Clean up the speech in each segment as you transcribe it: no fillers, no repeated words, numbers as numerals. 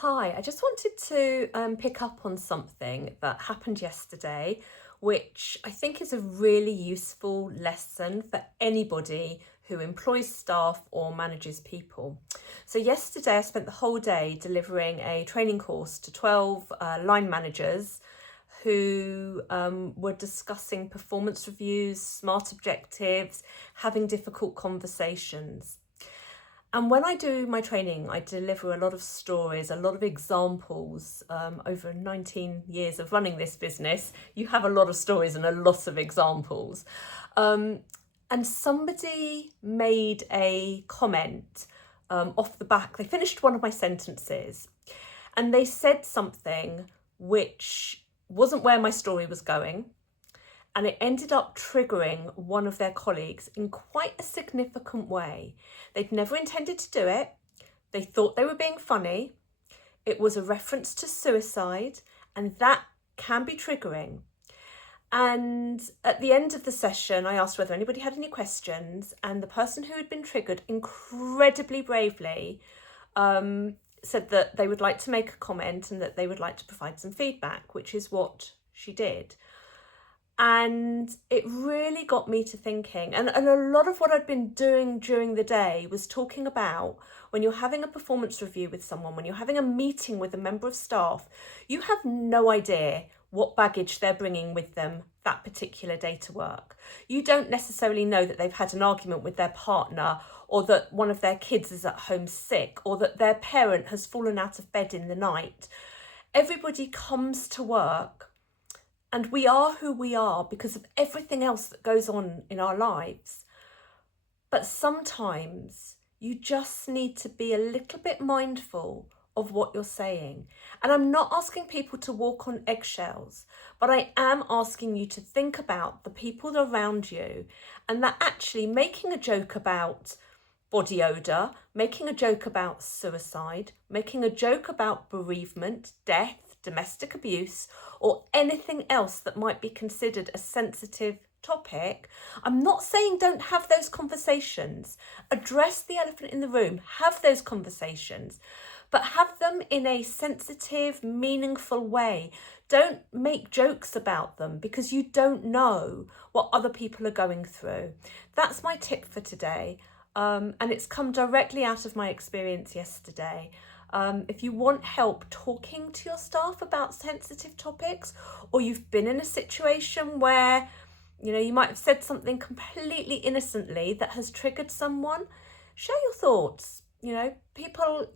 Hi, I just wanted to pick up on something that happened yesterday, which I think is a really useful lesson for anybody who employs staff or manages people. So, yesterday I spent the whole day delivering a training course to 12 line managers who were discussing performance reviews, smart objectives, having difficult conversations. And when I do my training, I deliver a lot of stories, a lot of examples. Over 19 years of running this business, you have a lot of stories and a lot of examples. And somebody made a comment off the back. They finished one of my sentences and they said something which wasn't where my story was going. And it ended up triggering one of their colleagues in quite a significant way. They'd never intended to do it. They thought they were being funny. It was a reference to suicide, and that can be triggering. And at the end of the session, I asked whether anybody had any questions, and the person who had been triggered incredibly bravely said that they would like to make a comment and that they would like to provide some feedback, which is what she did. And it really got me to thinking. And a lot of what I'd been doing during the day was talking about when you're having a performance review with someone, when you're having a meeting with a member of staff, you have no idea what baggage they're bringing with them that particular day to work. You don't necessarily know that they've had an argument with their partner, or that one of their kids is at home sick, or that their parent has fallen out of bed in the night. Everybody comes to work and we are who we are because of everything else that goes on in our lives. But sometimes you just need to be a little bit mindful of what you're saying. And I'm not asking people to walk on eggshells, but I am asking you to think about the people around you, and that actually making a joke about body odour, making a joke about suicide, making a joke about bereavement, death, domestic abuse, or anything else that might be considered a sensitive topic. I'm not saying don't have those conversations. Address the elephant in the room, have those conversations, but have them in a sensitive, meaningful way. Don't make jokes about them because you don't know what other people are going through. That's my tip for today. And it's come directly out of my experience yesterday. If you want help talking to your staff about sensitive topics, or you've been in a situation where, you might have said something completely innocently that has triggered someone, share your thoughts. People,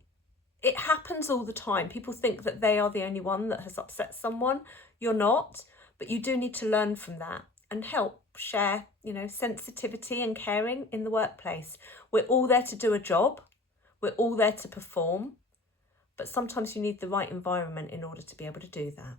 it happens all the time. People think that they are the only one that has upset someone. You're not, but you do need to learn from that and help share, sensitivity and caring in the workplace. We're all there to do a job. We're all there to perform. But sometimes you need the right environment in order to be able to do that.